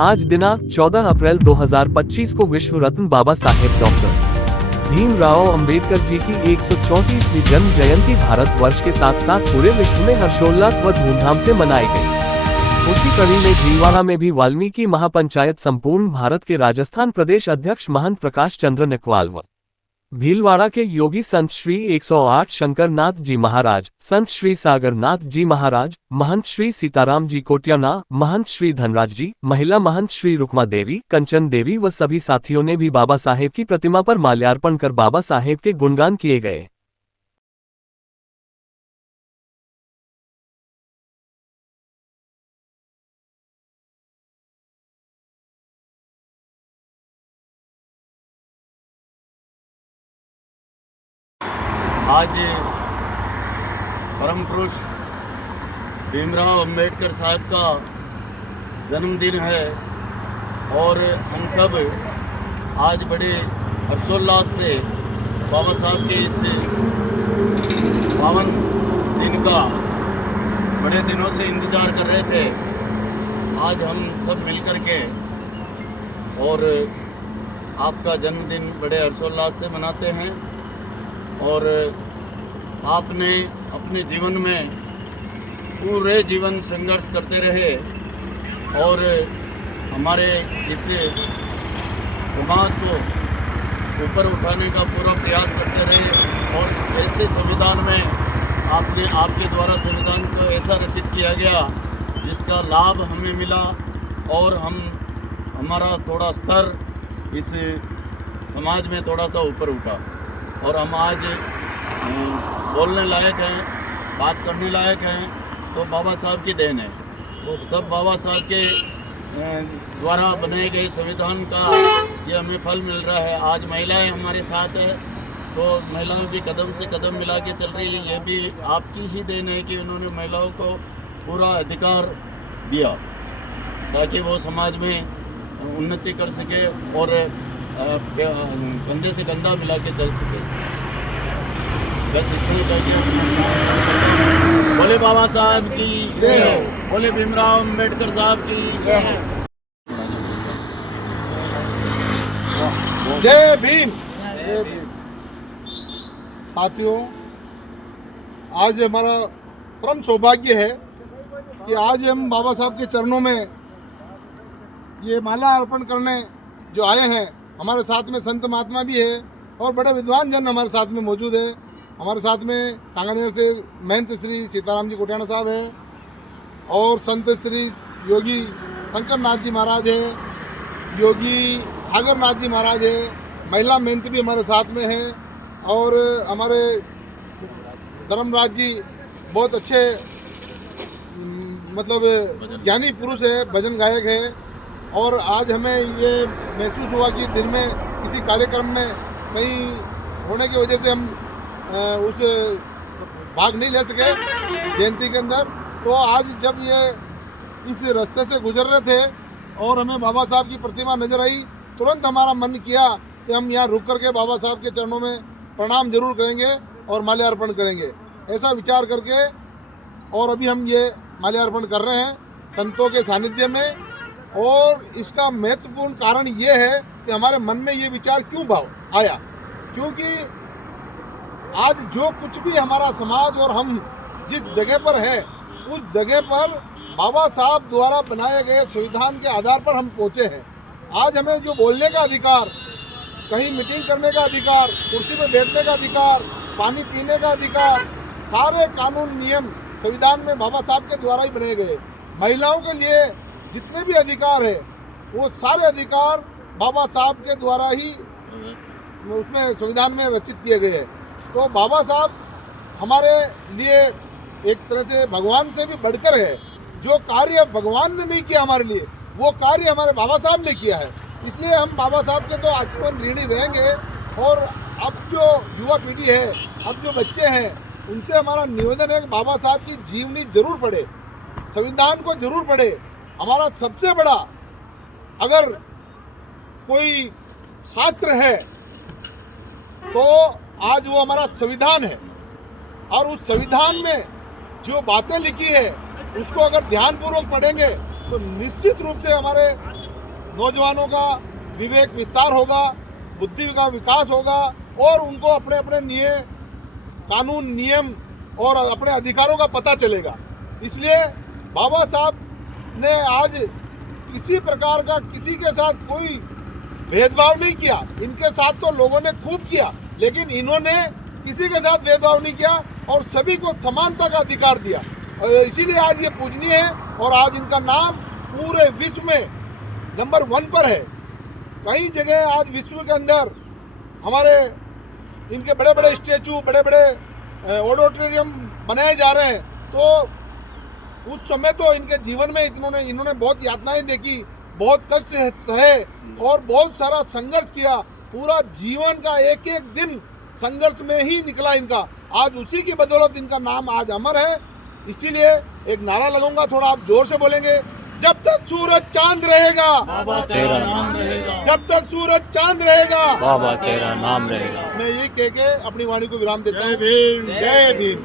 आज दिनांक 14 अप्रैल 2025 को विश्व रत्न बाबा साहेब डॉक्टर भीमराव अंबेडकर जी की 134वीं जन्म जयंती भारतवर्ष के साथ साथ पूरे विश्व में हर्षोल्लास व धूमधाम से मनाई गई। उसी कड़ी में भीलवाड़ा में भी वाल्मीकि महापंचायत संपूर्ण भारत के राजस्थान प्रदेश अध्यक्ष महंत प्रकाश चंद्र नेकवाल व भीलवाड़ा के योगी संत श्री 108 शंकर नाथ जी महाराज, संत श्री सागर नाथ जी महाराज, महंत श्री सीताराम जी कोटियाना, महंत श्री धनराज जी, महिला महंत श्री रुक्मा देवी, कंचन देवी व सभी साथियों ने भी बाबा साहेब की प्रतिमा पर माल्यार्पण कर बाबा साहेब के गुणगान किए गए। आज परम पुरुष भीमराव अंबेडकर साहब का जन्मदिन है और हम सब आज बड़े हर्षोल्लास से बाबा साहब के इस पावन दिन का बड़े दिनों से इंतज़ार कर रहे थे। आज हम सब मिलकर के और आपका जन्मदिन बड़े हर्षोल्लास से मनाते हैं और आपने अपने जीवन में पूरे जीवन संघर्ष करते रहे और हमारे इस समाज को ऊपर उठाने का पूरा प्रयास करते रहे और ऐसे संविधान में आपके द्वारा संविधान को ऐसा रचित किया गया जिसका लाभ हमें मिला और हमारा थोड़ा स्तर इस समाज में थोड़ा सा ऊपर उठा और हम आज बोलने लायक हैं, बात करने लायक हैं, तो बाबा साहब की देन है। वो सब बाबा साहब के द्वारा बनाए गए संविधान का ये हमें फल मिल रहा है। आज महिलाएं हमारे साथ है तो महिलाओं की कदम से कदम मिला के चल रही है। ये भी आपकी ही देन है कि उन्होंने महिलाओं को पूरा अधिकार दिया ताकि वो समाज में उन्नति कर सके और कंधे से कंधा मिला के चल सके। बस इतनी चाहिए। बोले बाबा साहब की जय, बोले भीमराव अंबेडकर साहब की जय। जय भीम। साथियों, आज हमारा परम सौभाग्य है कि आज हम बाबा साहब के चरणों में ये माला अर्पण करने जो आए हैं। हमारे साथ में संत महात्मा भी है और बड़े विद्वान जन हमारे साथ में मौजूद है। हमारे साथ में सांगानेर से महंत श्री सीताराम जी कोटियाना साहब है और संत श्री योगी शंकर नाथ जी महाराज है, योगी सागर नाथ जी महाराज है, महिला महंत भी हमारे साथ में है और हमारे धर्मराज जी बहुत अच्छे मतलब ज्ञानी पुरुष है, भजन गायक है। और आज हमें ये महसूस हुआ कि दिन में किसी कार्यक्रम में कहीं होने की वजह से हम उस भाग नहीं ले सके जयंती के अंदर। तो आज जब ये इस रास्ते से गुजर रहे थे और हमें बाबा साहब की प्रतिमा नजर आई, तुरंत हमारा मन किया कि हम यहाँ रुक करके बाबा साहब के चरणों में प्रणाम जरूर करेंगे और माल्यार्पण करेंगे। ऐसा विचार करके और अभी हम ये माल्यार्पण कर रहे हैं संतों के सानिध्य में। और इसका महत्वपूर्ण कारण ये है कि हमारे मन में ये विचार क्यों भाव आया, क्योंकि आज जो कुछ भी हमारा समाज और हम जिस जगह पर है उस जगह पर बाबा साहब द्वारा बनाए गए संविधान के आधार पर हम पहुँचे हैं। आज हमें जो बोलने का अधिकार, कहीं मीटिंग करने का अधिकार, कुर्सी पर बैठने का अधिकार, पानी पीने का अधिकार, सारे कानून नियम संविधान में बाबा साहब के द्वारा ही बनाए गए। महिलाओं के लिए जितने भी अधिकार है वो सारे अधिकार बाबा साहब के द्वारा ही उसमें संविधान में रचित किए गए हैं। तो बाबा साहब हमारे लिए एक तरह से भगवान से भी बढ़कर है। जो कार्य भगवान ने नहीं किया हमारे लिए, वो कार्य हमारे बाबा साहब ने किया है। इसलिए हम बाबा साहब के तो आजीवन ऋणी रहेंगे। और अब जो युवा पीढ़ी है, अब जो बच्चे हैं, उनसे हमारा निवेदन है कि बाबा साहब की जीवनी जरूर पढ़े, संविधान को जरूर पढ़े। हमारा सबसे बड़ा अगर कोई शास्त्र है तो आज वो हमारा संविधान है। और उस संविधान में जो बातें लिखी है उसको अगर ध्यानपूर्वक पढ़ेंगे तो निश्चित रूप से हमारे नौजवानों का विवेक विस्तार होगा, बुद्धि का विकास होगा और उनको अपने अपने कानून नियम और अपने अधिकारों का पता चलेगा। इसलिए बाबा साहब ने आज किसी प्रकार का किसी के साथ कोई भेदभाव नहीं किया। इनके साथ तो लोगों ने खूब किया, लेकिन इन्होंने किसी के साथ भेदभाव नहीं किया और सभी को समानता का अधिकार दिया। और इसीलिए आज ये पूजनीय है और आज इनका नाम पूरे विश्व में नंबर 1 पर है। कई जगह आज विश्व के अंदर हमारे इनके बड़े बड़े स्टैचू, बड़े बड़े ऑडिटोरियम बनाए जा रहे हैं। तो उस समय तो इनके जीवन में इन्होंने बहुत यातनाएं देखी, बहुत कष्ट सहे और बहुत सारा संघर्ष किया। पूरा जीवन का एक एक दिन संघर्ष में ही निकला इनका। आज उसी की बदौलत इनका नाम आज अमर है। इसीलिए एक नारा लगाऊंगा, थोड़ा आप जोर से बोलेंगे। जब तक सूरज चांद रहेगा बाबा तेरा नाम रहेगा, जब तक सूरज चांद रहेगा बाबा तेरा नाम रहेगा। मैं यही कह के अपनी वाणी को विराम देता हूँ। जय भीम। जय भीम।